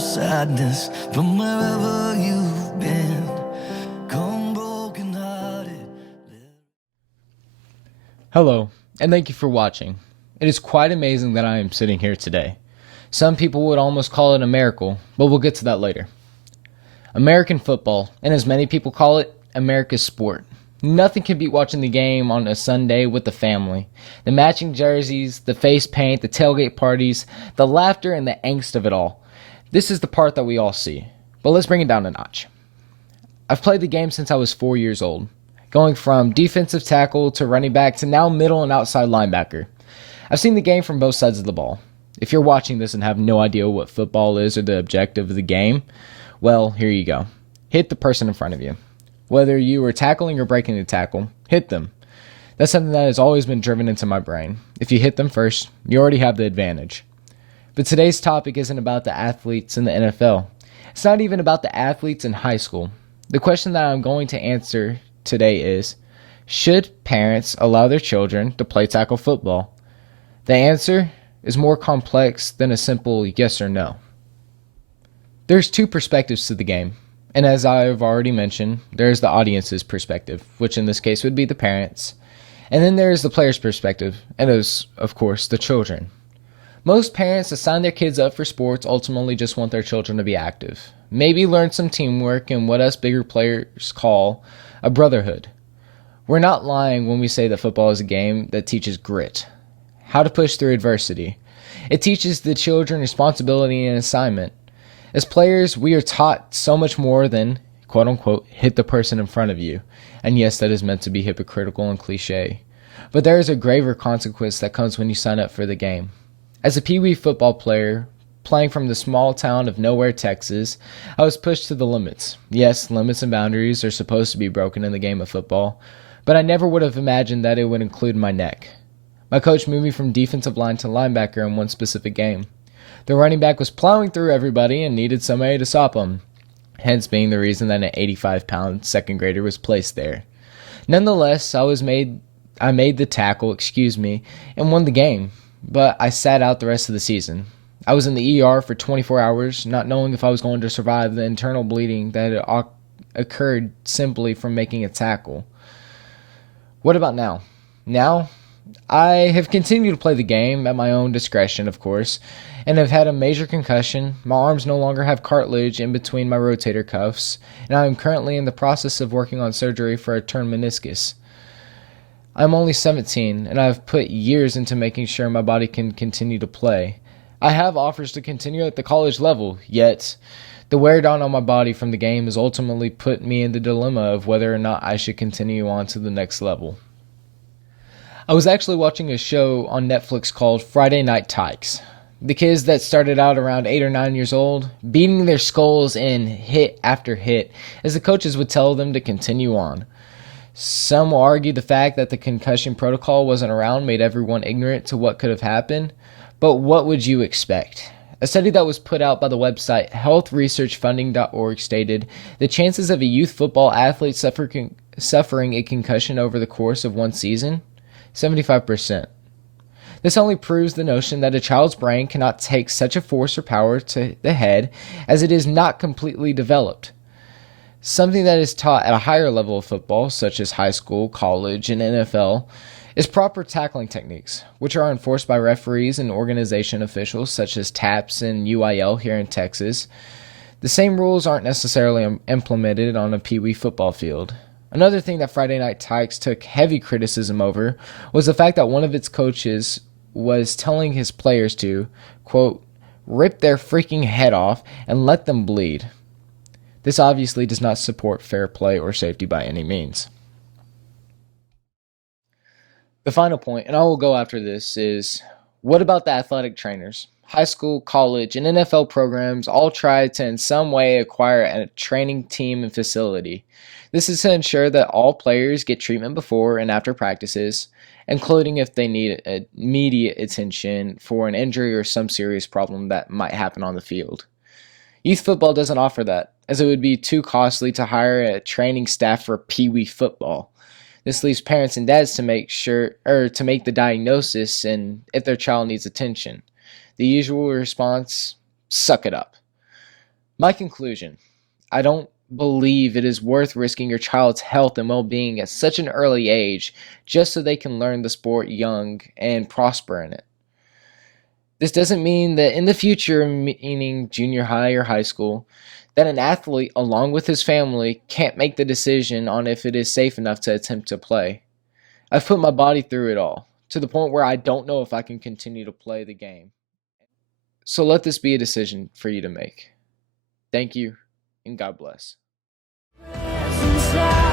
sadness from wherever you've been. Come broken hearted. Hello, and thank you for watching. It is quite amazing that I am sitting here today. Some people would almost call it a miracle, but we'll get to that later. American football, and as many people call it, America's sport. Nothing can beat watching the game on a Sunday with the family. The matching jerseys, the face paint, the tailgate parties, the laughter, and the angst of it all. This is the part that we all see. But let's bring it down a notch. I've played the game since I was 4 years old, going from defensive tackle to running back to now middle and outside linebacker. I've seen the game from both sides of the ball. If you're watching this and have no idea what football is or the objective of the game, well, here you go. Hit the person in front of you. Whether you were tackling or breaking the tackle, hit them. That's something that has always been driven into my brain. If you hit them first, you already have the advantage. But today's topic isn't about the athletes in the NFL. It's not even about the athletes in high school. The question that I'm going to answer today is, should parents allow their children to play tackle football? The answer is more complex than a simple yes or no. There's two perspectives to the game. And as I've already mentioned, there's the audience's perspective, which in this case would be the parents. And then there's the player's perspective, and those, of course, the children. Most parents that sign their kids up for sports ultimately just want their children to be active. Maybe learn some teamwork and what us bigger players call a brotherhood. We're not lying when we say that football is a game that teaches grit, how to push through adversity. It teaches the children responsibility and assignment. As players, we are taught so much more than, quote unquote, hit the person in front of you. And yes, that is meant to be hypocritical and cliche. But there is a graver consequence that comes when you sign up for the game. As a Pee Wee football player, playing from the small town of Nowhere, Texas, I was pushed to the limits. Yes, limits and boundaries are supposed to be broken in the game of football, but I never would have imagined that it would include my neck. My coach moved me from defensive line to linebacker in one specific game. The running back was plowing through everybody and needed somebody to stop him, hence being the reason that an 85-pound second grader was placed there. Nonetheless, I made the tackle, and won the game, but I sat out the rest of the season. I was in the ER for 24 hours, not knowing if I was going to survive the internal bleeding that had occurred simply from making a tackle. What about now? Now, I have continued to play the game at my own discretion, of course, and have had a major concussion. My arms no longer have cartilage in between my rotator cuffs, and I am currently in the process of working on surgery for a torn meniscus. I'm only 17, and I have put years into making sure my body can continue to play. I have offers to continue at the college level, yet the wear down on my body from the game has ultimately put me in the dilemma of whether or not I should continue on to the next level. I was actually watching a show on Netflix called Friday Night Tykes. The kids that started out around 8 or 9 years old, beating their skulls in hit after hit, as the coaches would tell them to continue on. Some will argue the fact that the concussion protocol wasn't around made everyone ignorant to what could have happened, but what would you expect? A study that was put out by the website healthresearchfunding.org stated the chances of a youth football athlete suffering a concussion over the course of one season? 75%. This only proves the notion that a child's brain cannot take such a force or power to the head as it is not completely developed. Something that is taught at a higher level of football, such as high school, college, and NFL, is proper tackling techniques, which are enforced by referees and organization officials such as TAPS and UIL here in Texas. The same rules aren't necessarily implemented on a Pee Wee football field. Another thing that Friday Night Tykes took heavy criticism over was the fact that one of its coaches was telling his players to, quote, rip their freaking head off and let them bleed. This obviously does not support fair play or safety by any means. The final point, and I will go after this, is what about the athletic trainers? High school, college, and NFL programs all try to in some way acquire a training team and facility. This is to ensure that all players get treatment before and after practices, including if they need immediate attention for an injury or some serious problem that might happen on the field. Youth football doesn't offer that, as it would be too costly to hire a training staff for Pee Wee football. This leaves parents and dads to make the diagnosis and if their child needs attention. The usual response, suck it up. My conclusion: I don't believe it is worth risking your child's health and well being at such an early age just so they can learn the sport young and prosper in it. This doesn't mean that in the future, meaning junior high or high school, that an athlete, along with his family, can't make the decision on if it is safe enough to attempt to play. I've put my body through it all, to the point where I don't know if I can continue to play the game. So let this be a decision for you to make. Thank you, and God bless. Inside